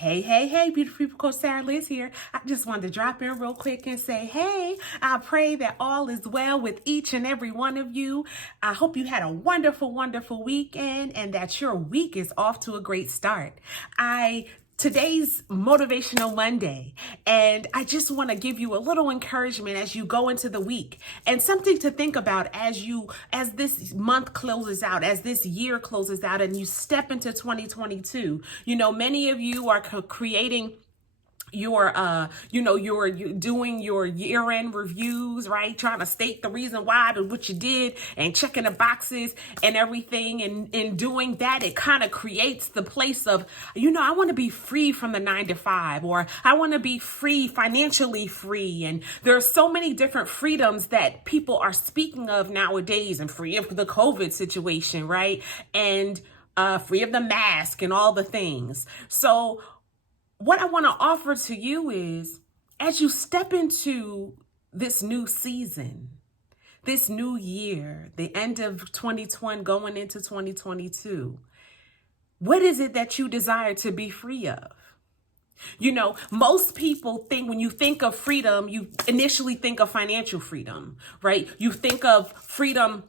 Hey, beautiful people, Coach Sarah Liz here. I just wanted to drop in real quick and say, hey, I pray that all is well with each and every one of you. I hope you had a wonderful, wonderful weekend and that your week is off to a great start. Today's Motivational Monday, and I just want to give you a little encouragement as you go into the week and something to think about as this month closes out, as this year closes out, and you step into 2022. You know, many of you are creating you're doing your year-end reviews, right? Trying to state the reason why to what you did and checking the boxes and everything. And in doing that, it kind of creates the place of, I want to be free from the 9 to 5, or I want to be free, financially free. And there are so many different freedoms that people are speaking of nowadays, and free of the COVID situation, right? And free of the mask and all the things. So what I want to offer to you is, as you step into this new season, this new year, the end of 2020, going into 2022, what is it that you desire to be free of? Most people think when you think of freedom, you initially think of financial freedom, right? You think of freedom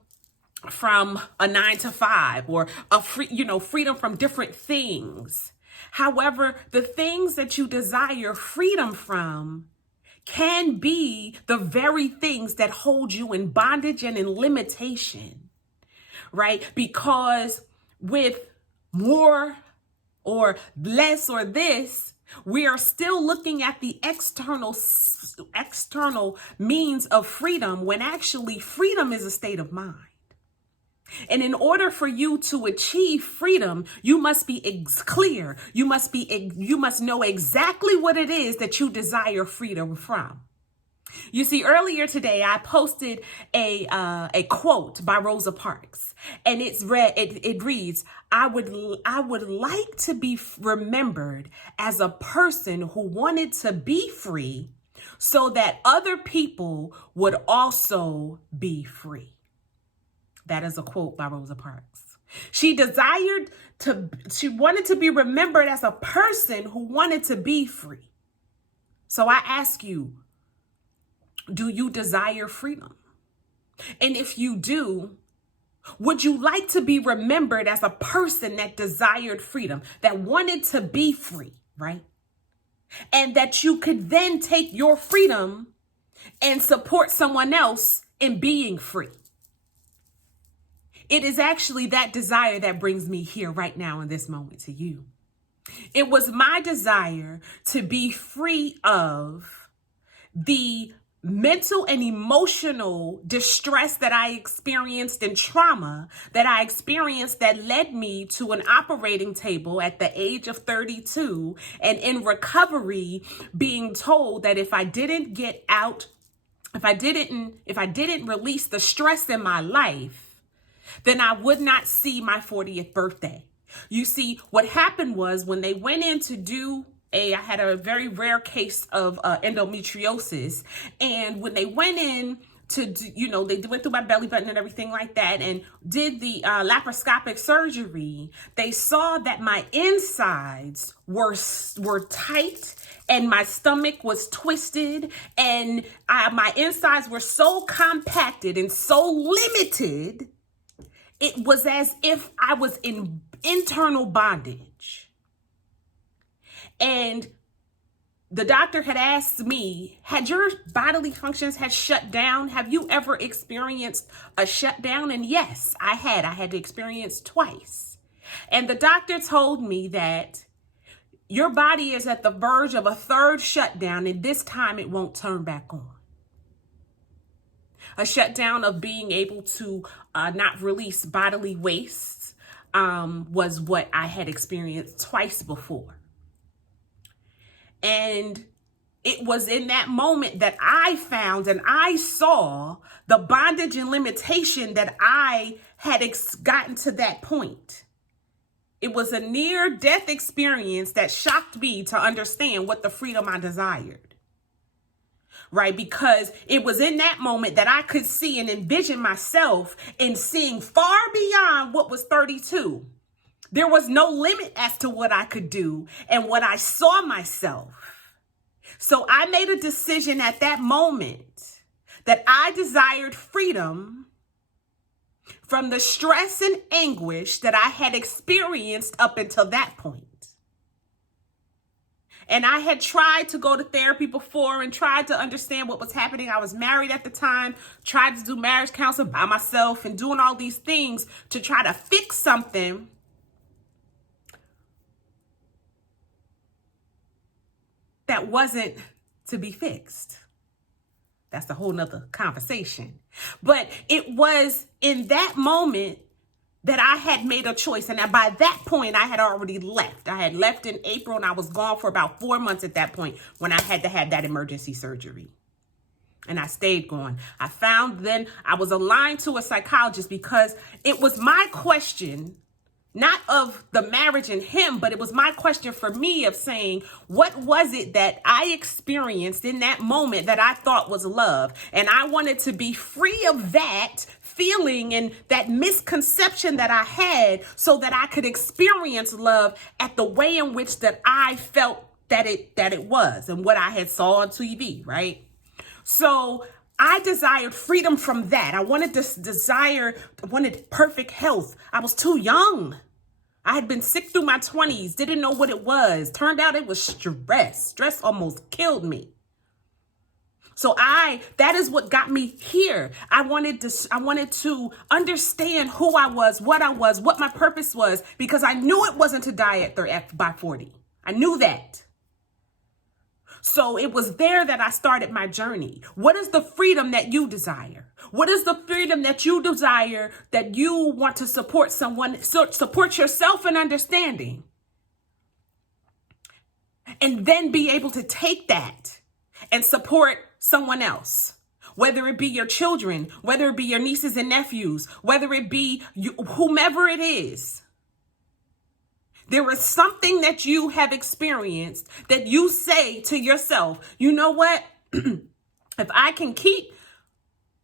from a 9 to 5, or freedom from different things. However, the things that you desire freedom from can be the very things that hold you in bondage and in limitation, right? Because with more or less or this, we are still looking at the external means of freedom, when actually freedom is a state of mind. And in order for you to achieve freedom, you must be clear. You must know exactly what it is that you desire freedom from. You see, earlier today, I posted a quote by Rosa Parks, and it reads, I would like to be remembered as a person who wanted to be free so that other people would also be free. That is a quote by Rosa Parks. She wanted to be remembered as a person who wanted to be free. So I ask you, do you desire freedom? And if you do, would you like to be remembered as a person that desired freedom, that wanted to be free, right? And that you could then take your freedom and support someone else in being free? It is actually that desire that brings me here right now in this moment to you. It was my desire to be free of the mental and emotional distress that I experienced and trauma that I experienced that led me to an operating table at the age of 32, and in recovery being told that if I didn't get out, if I didn't release the stress in my life, then I would not see my 40th birthday. You see, what happened was when they went in to do I had a very rare case of endometriosis. And when they went in to do, they went through my belly button and everything like that and did the laparoscopic surgery, they saw that my insides were tight and my stomach was twisted, and my insides were so compacted and so limited. It was as if I was in internal bondage. And the doctor had asked me, had your bodily functions had shut down? Have you ever experienced a shutdown? And yes, I had. I had to experience twice. And the doctor told me that your body is at the verge of a third shutdown, and this time it won't turn back on. A shutdown of being able to not release bodily waste was what I had experienced twice before. And it was in that moment that I found and I saw the bondage and limitation that I had gotten to that point. It was a near-death experience that shocked me to understand what the freedom I desired. Right? Because it was in that moment that I could see and envision myself in seeing far beyond what was 32 There was no limit as to what I could do and what I saw myself. So I made a decision at that moment that I desired freedom from the stress and anguish that I had experienced up until that point. And I had tried to go to therapy before and tried to understand what was happening. I was married at the time, tried to do marriage counseling by myself and doing all these things to try to fix something that wasn't to be fixed. That's a whole nother conversation. But it was in that moment that I had made a choice. And by that point, I had already left. I had left in April and I was gone for about 4 months at that point when I had to have that emergency surgery. And I stayed gone. I found then I was aligned to a psychologist because it was my question, not of the marriage and him, but it was my question for me of saying, what was it that I experienced in that moment that I thought was love? And I wanted to be free of that feeling and that misconception that I had so that I could experience love at the way in which that I felt that it was and what I had saw on TV, right? So I desired freedom from that. I wanted I wanted perfect health. I was too young. I had been sick through my 20s, didn't know what it was. Turned out it was stress. Stress almost killed me. So that is what got me here. I wanted to understand who I was, what my purpose was, because I knew it wasn't to die by 40. I knew that. So it was there that I started my journey. What is the freedom that you desire? What is the freedom that you desire that you want to support someone, support yourself in understanding? And then be able to take that and support someone else, whether it be your children, whether it be your nieces and nephews, whether it be whomever it is. There is something that you have experienced that you say to yourself, you know what? If I can keep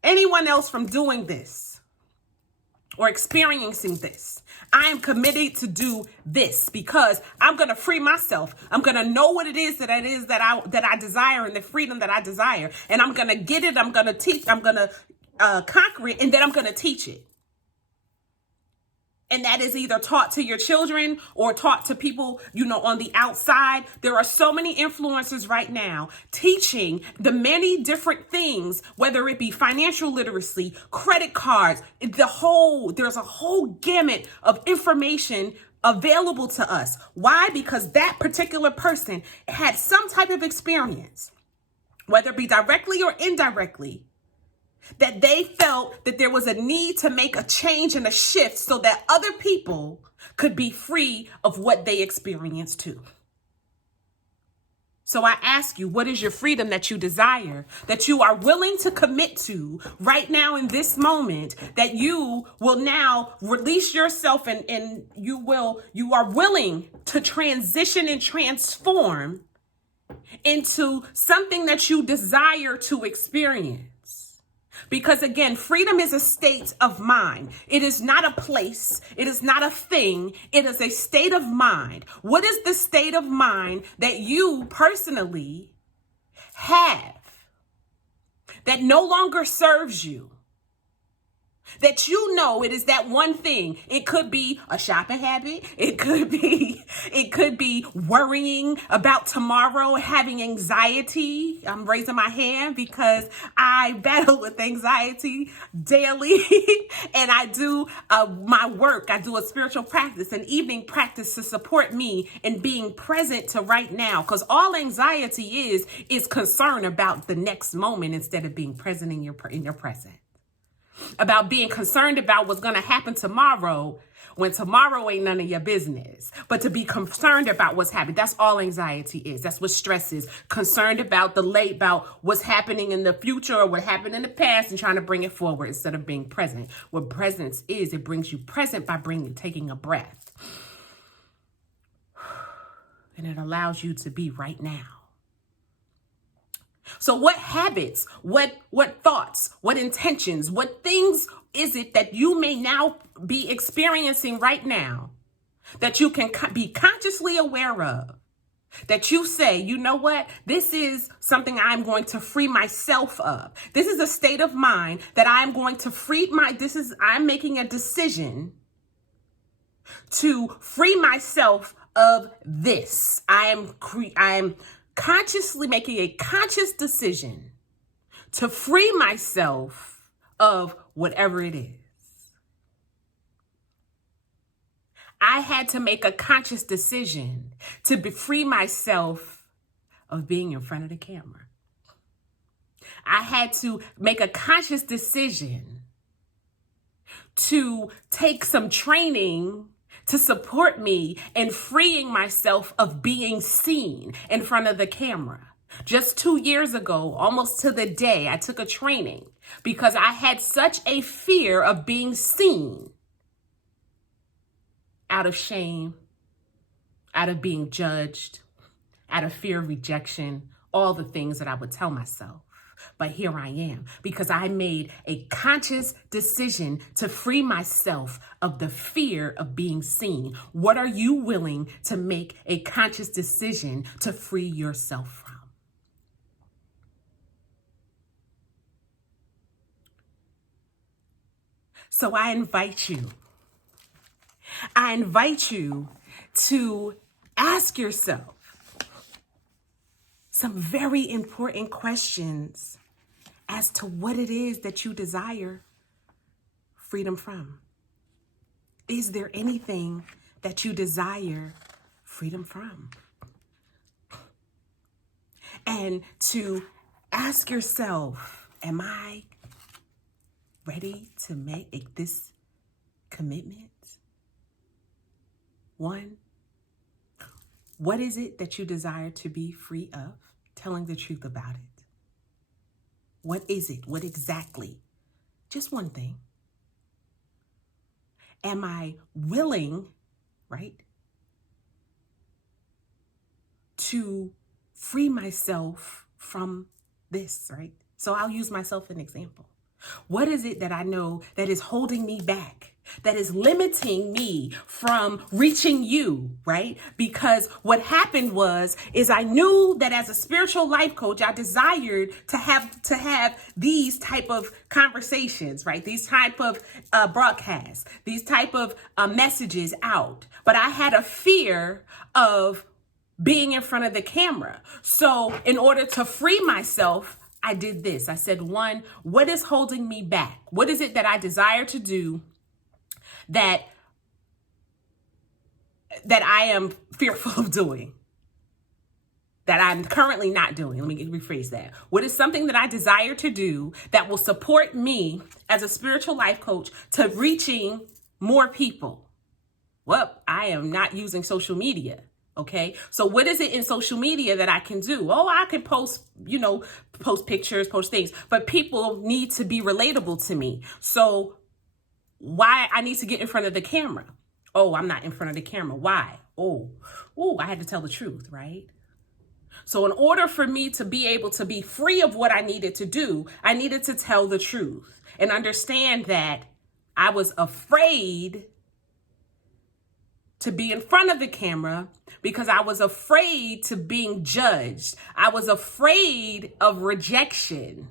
anyone else from doing this or experiencing this, I am committed to do this because I'm going to free myself. I'm going to know what it is that I desire and the freedom that I desire. And I'm going to get it. I'm going to teach. I'm going to conquer it. And then I'm going to teach it. And that is either taught to your children or taught to people, on the outside. There are so many influencers right now teaching the many different things, whether it be financial literacy, credit cards, there's a whole gamut of information available to us. Why? Because that particular person had some type of experience, whether it be directly or indirectly, that they felt that there was a need to make a change and a shift so that other people could be free of what they experienced too. So I ask you, what is your freedom that you desire, that you are willing to commit to right now in this moment, that you will now release yourself and you are willing to transition and transform into something that you desire to experience? Because again, freedom is a state of mind. It is not a place. It is not a thing. It is a state of mind. What is the state of mind that you personally have that no longer serves you? That it is that one thing. It could be a shopping habit. It could be worrying about tomorrow, having anxiety. I'm raising my hand because I battle with anxiety daily. And I do my work. I do a spiritual practice, an evening practice to support me in being present to right now. Because all anxiety is concern about the next moment instead of being present in your present. About being concerned about what's going to happen tomorrow when tomorrow ain't none of your business. But to be concerned about what's happening, that's all anxiety is. That's what stress is. Concerned about about what's happening in the future or what happened in the past and trying to bring it forward instead of being present. What presence is, it brings you present by taking a breath. And it allows you to be right now. So what habits, what thoughts, what intentions, what things is it that you may now be experiencing right now that you can be consciously aware of. That you say, you know what? This is something I'm going to free myself of. This is a state of mind that I'm going to I'm making a decision to free myself of this. I'm consciously making a conscious decision to free myself of whatever it is. I had to make a conscious decision to free myself of being in front of the camera. I had to make a conscious decision to take some training to support me in freeing myself of being seen in front of the camera. Just 2 years ago, almost to the day, I took a training because I had such a fear of being seen. Out of shame, out of being judged, out of fear of rejection, all the things that I would tell myself. But here I am because I made a conscious decision to free myself of the fear of being seen. What are you willing to make a conscious decision to free yourself from? So I invite you to ask yourself some very important questions as to what it is that you desire freedom from. Is there anything that you desire freedom from? And to ask yourself, am I ready to make this commitment? 1, what is it that you desire to be free of? Telling the truth about it. What is it? What exactly? Just one thing. Am I willing, right, to free myself from this, right? So I'll use myself as an example. What is it that I know that is holding me back, that is limiting me from reaching you, right? Because what happened is I knew that as a spiritual life coach, I desired to have these type of conversations, right? These type of broadcasts, these type of messages out. But I had a fear of being in front of the camera. So in order to free myself, I did this. I said, 1, what is holding me back? What is it that I desire to do that I am fearful of doing, that I'm currently not doing? Let me rephrase that. What is something that I desire to do that will support me as a spiritual life coach to reaching more people? Well, I am not using social media. Okay, so what is it in social media that I can do? Oh, I can post pictures, post things, but people need to be relatable to me. So why I need to get in front of the camera? Oh, I'm not in front of the camera. Why? Oh, I had to tell the truth, right? So in order for me to be able to be free of what I needed to do, I needed to tell the truth and understand that I was afraid to be in front of the camera because I was afraid to being judged. I was afraid of rejection,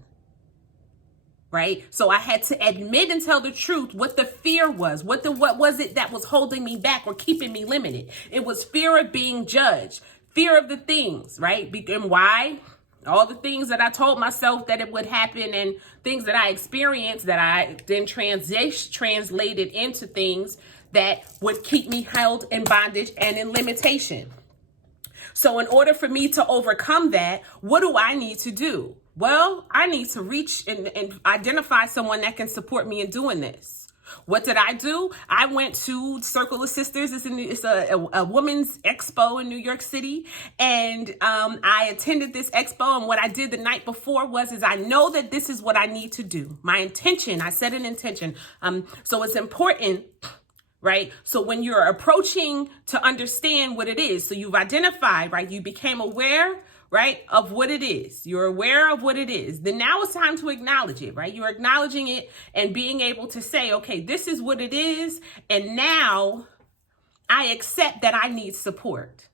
right? So I had to admit and tell the truth what the fear was. What was it that was holding me back or keeping me limited? It was fear of being judged, fear of the things, right? And why? All the things that I told myself that it would happen and things that I experienced that I then translated into things that would keep me held in bondage and in limitation. So in order for me to overcome that, what do I need to do? Well, I need to reach and identify someone that can support me in doing this. What did I do? I went to Circle of Sisters. It's a women's expo in New York City. And I attended this expo. And what I did the night before is I know that this is what I need to do. My intention, I set an intention. So it's important, right? So when you're approaching to understand what it is, so you've identified, right? You became aware, right, of what it is. You're aware of what it is. Then now it's time to acknowledge it, right? You're acknowledging it and being able to say, okay, this is what it is. And now I accept that I need support.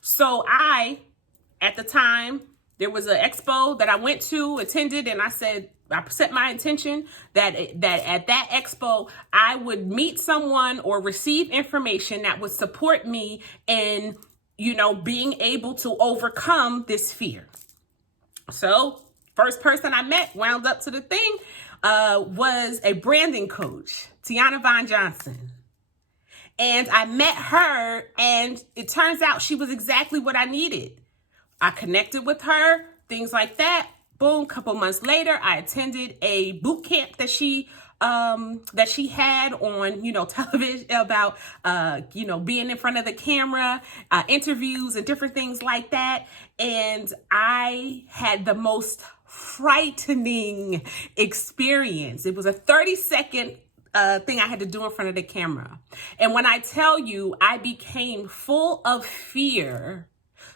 So at the time, there was an expo that I went to, attended, and I set my intention that at that expo, I would meet someone or receive information that would support me in, being able to overcome this fear. So first person I met, wound up to the thing, was a branding coach, Tiana Von Johnson. And I met her, and it turns out she was exactly what I needed. I connected with her, things like that. Boom, couple months later, I attended a boot camp that she had on, television about, being in front of the camera, interviews and different things like that. And I had the most frightening experience. It was a 30-second thing I had to do in front of the camera. And when I tell you, I became full of fear,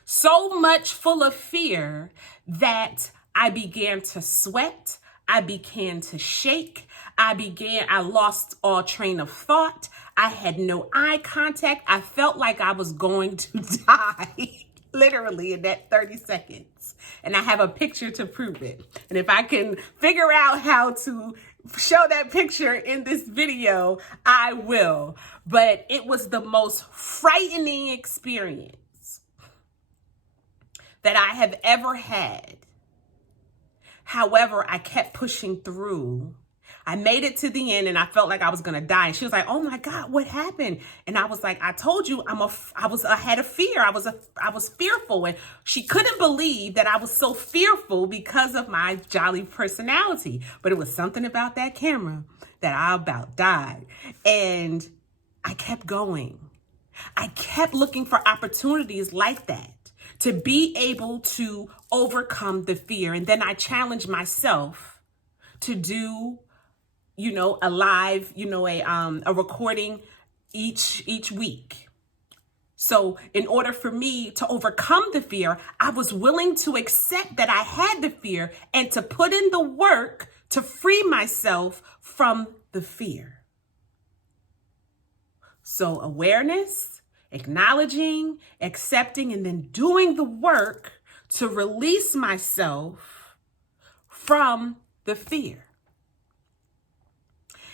so much full of fear that I began to sweat. I began to shake. I lost all train of thought. I had no eye contact. I felt like I was going to die, literally in that 30 seconds. And I have a picture to prove it. And if I can figure out how to show that picture in this video, I will. But it was the most frightening experience that I have ever had. However, I kept pushing through. I made it to the end and I felt like I was going to die. And she was like, "Oh my God, what happened?" And I was like, "I told you I had a fear. I was fearful." And she couldn't believe that I was so fearful because of my jolly personality. But it was something about that camera that I about died. And I kept going. I kept looking for opportunities like that to be able to overcome the fear. And then I challenged myself to do, a live, a recording each week. So in order for me to overcome the fear, I was willing to accept that I had the fear and to put in the work to free myself from the fear. So awareness, acknowledging, accepting, and then doing the work to release myself from the fear.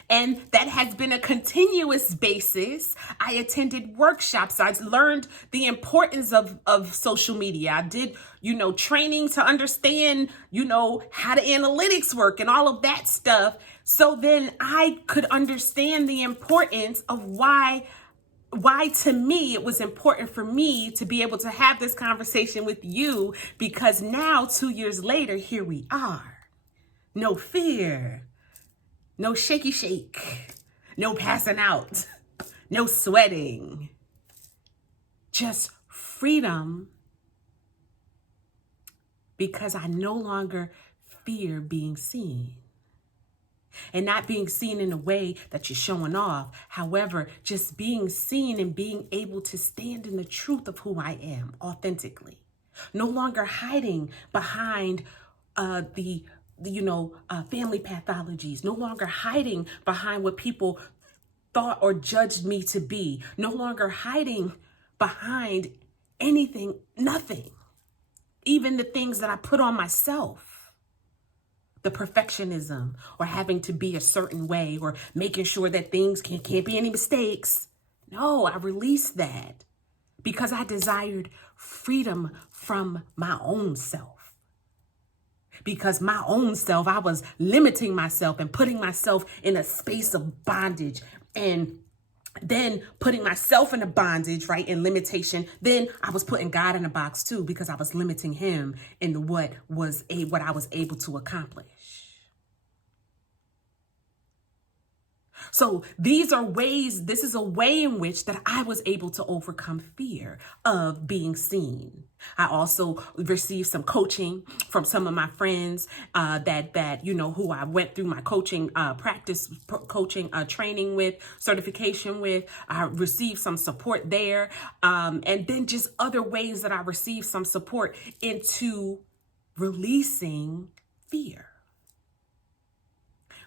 And that has been a continuous basis. I attended workshops. I learned the importance of social media. I did, training to understand, how the analytics work and all of that stuff. So then I could understand the importance of why to me it was important for me to be able to have this conversation with you, because now 2 years later, here we are. No fear. No shaky shake, no passing out, no sweating, just freedom, because I no longer fear being seen. And not being seen in a way that you're showing off. However, just being seen and being able to stand in the truth of who I am authentically. No longer hiding behind family pathologies, no longer hiding behind what people thought or judged me to be, no longer hiding behind anything, nothing, even the things that I put on myself, the perfectionism or having to be a certain way or making sure that things can't be any mistakes. No, I released that because I desired freedom from my own self. Because my own self, I was limiting myself and putting myself in a space of bondage, and then putting myself in a bondage, right, in limitation. Then I was putting God in a box too, because I was limiting him in what I was able to accomplish. So this is a way in which that I was able to overcome fear of being seen. I also received some coaching from some of my friends who I went through my coaching training with, certification with. I received some support there. And then just other ways that I received some support into releasing fear.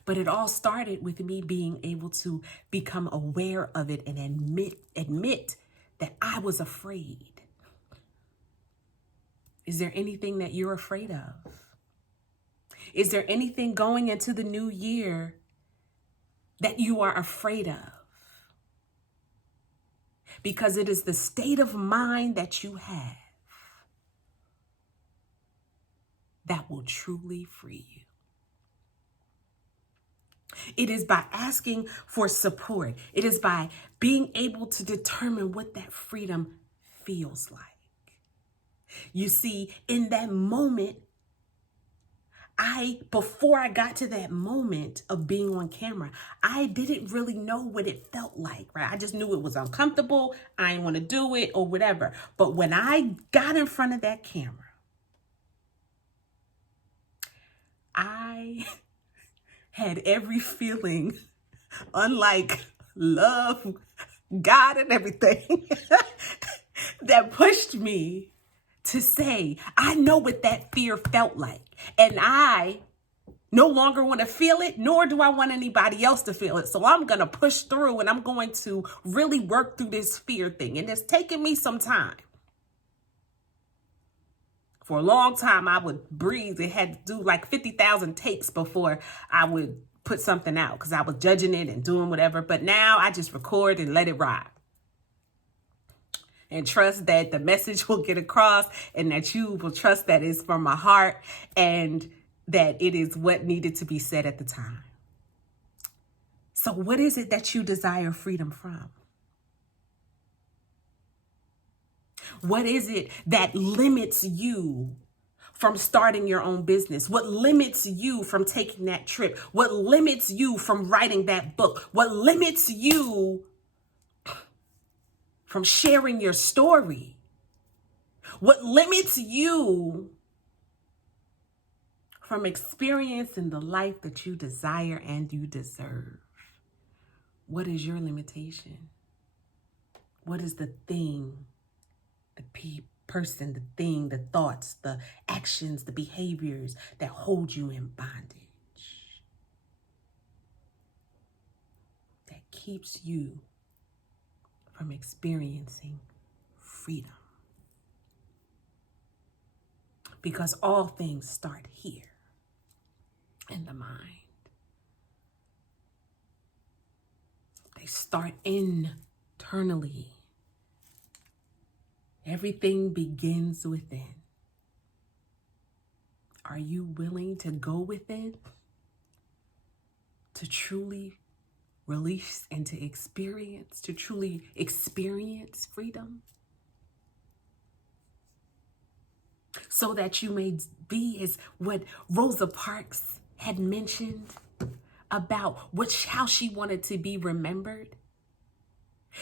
But it all started with me being able to become aware of it and admit that I was afraid. Is there anything that you're afraid of? Is there anything going into the new year that you are afraid of? Because it is the state of mind that you have that will truly free you. It is by asking for support. It is by being able to determine what that freedom feels like. You see, in that moment, before I got to that moment of being on camera, I didn't really know what it felt like, right? I just knew it was uncomfortable. I didn't want to do it or whatever. But when I got in front of that camera, I had every feeling, unlike love, God, and everything, that pushed me to say, I know what that fear felt like. And I no longer want to feel it, nor do I want anybody else to feel it. So I'm going to push through and I'm going to really work through this fear thing. And it's taken me some time. For a long time, I would breathe. It had to do like 50,000 takes before I would put something out because I was judging it and doing whatever. But now I just record and let it ride. And trust that the message will get across and that you will trust that it's from my heart and that it is what needed to be said at the time. So what is it that you desire freedom from? What is it that limits you from starting your own business? What limits you from taking that trip? What limits you from writing that book? What limits you from sharing your story? What limits you from experiencing the life that you desire and you deserve? What is your limitation? What is the thing, the person, the thing, the thoughts, the actions, the behaviors that hold you in bondage? That keeps you from experiencing freedom. Because all things start here in the mind. They start internally. Everything begins within. Are you willing to go within to truly release and to truly experience freedom? So that you may be as what Rosa Parks had mentioned about how she wanted to be remembered.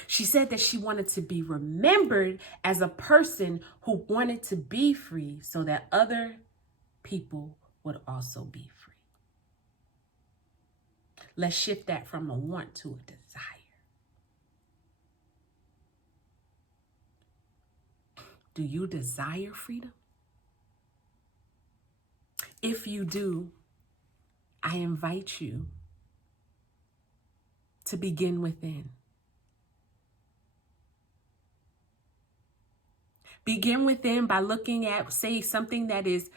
She said that she wanted to be remembered as a person who wanted to be free so that other people would also be free. Let's shift that from a want to a desire. Do you desire freedom? If you do, I invite you to begin within. Begin within by looking at, say, something that is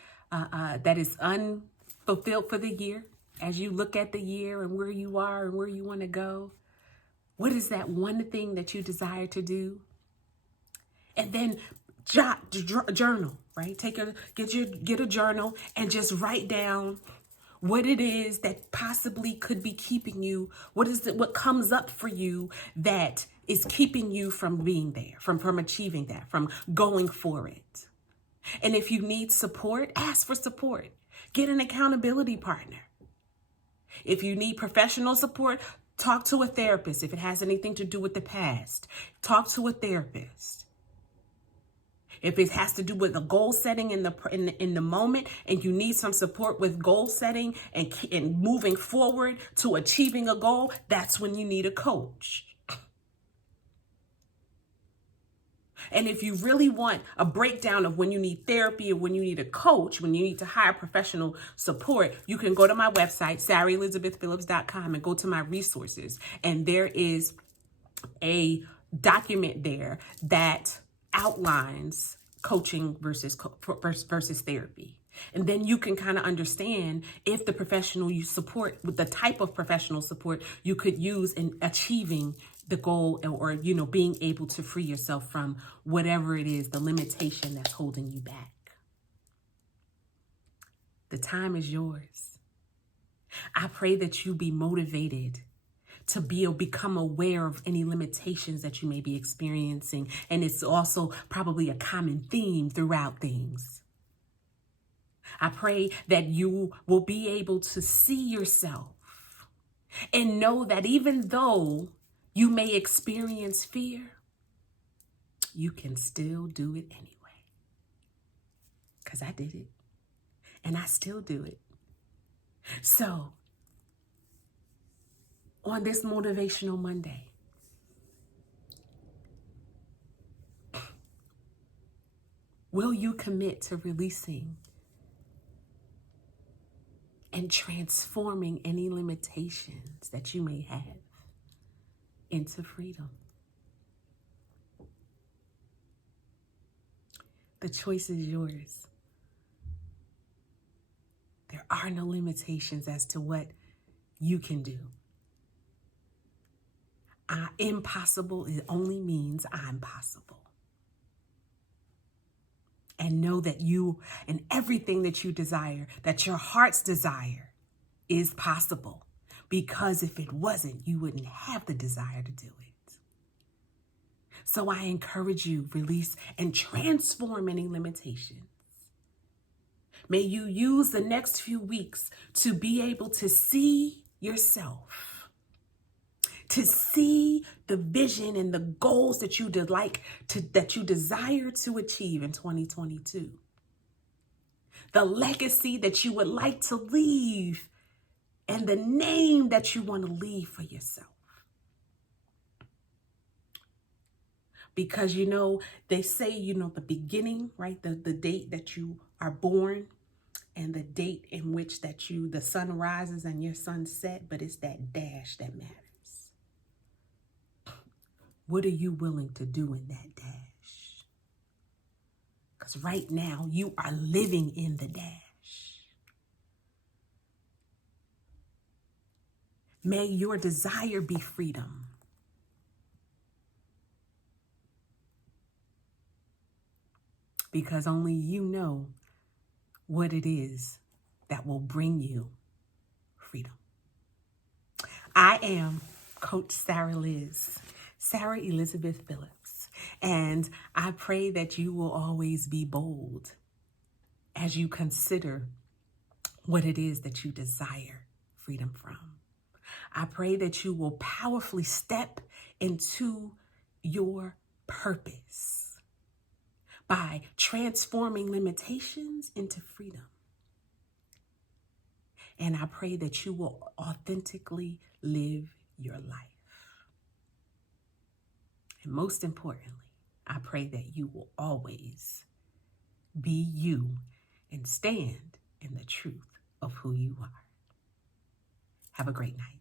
unfulfilled for the year. As you look at the year and where you are and where you want to go, what is that one thing that you desire to do? And then journal, right? Get a journal and just write down what it is that possibly could be keeping you. What comes up for you that is keeping you from being there, from achieving that, from going for it. And if you need support, ask for support. Get an accountability partner. If you need professional support, talk to a therapist. If it has anything to do with the past, talk to a therapist. If it has to do with the goal setting in the moment and you need some support with goal setting and moving forward to achieving a goal, that's when you need a coach. And if you really want a breakdown of when you need therapy or when you need a coach, when you need to hire professional support, you can go to my website, SarahElizabethPhillips.com, and go to my resources. And there is a document there that outlines coaching versus therapy. And then you can kind of understand if the professional you support, with the type of professional support you could use in achieving the goal, or, you know, being able to free yourself from whatever it is, the limitation that's holding you back. The time is yours. I pray that you be motivated to become aware of any limitations that you may be experiencing. And it's also probably a common theme throughout things. I pray that you will be able to see yourself and know that even though you may experience fear, you can still do it anyway. Because I did it, and I still do it. So, on this Motivational Monday, will you commit to releasing and transforming any limitations that you may have into freedom? The choice is yours. There are no limitations as to what you can do. Impossible, it only means I'm possible. And know that you and everything that you desire, that your heart's desire, is possible. Because if it wasn't, you wouldn't have the desire to do it. So I encourage you, release and transform any limitations. May you use the next few weeks to be able to see yourself, to see the vision and the goals that you that you desire to achieve in 2022. The legacy that you would like to leave and the name that you want to leave for yourself. Because, you know, they say, you know, the beginning, right? The date that you are born and the date in which the sun rises and your sun set, but it's that dash that matters. What are you willing to do in that dash? Because right now you are living in the dash. May your desire be freedom. Because only you know what it is that will bring you freedom. I am Coach Sarah Elizabeth Phillips, and I pray that you will always be bold as you consider what it is that you desire freedom from. I pray that you will powerfully step into your purpose by transforming limitations into freedom. And I pray that you will authentically live your life. And most importantly, I pray that you will always be you and stand in the truth of who you are. Have a great night.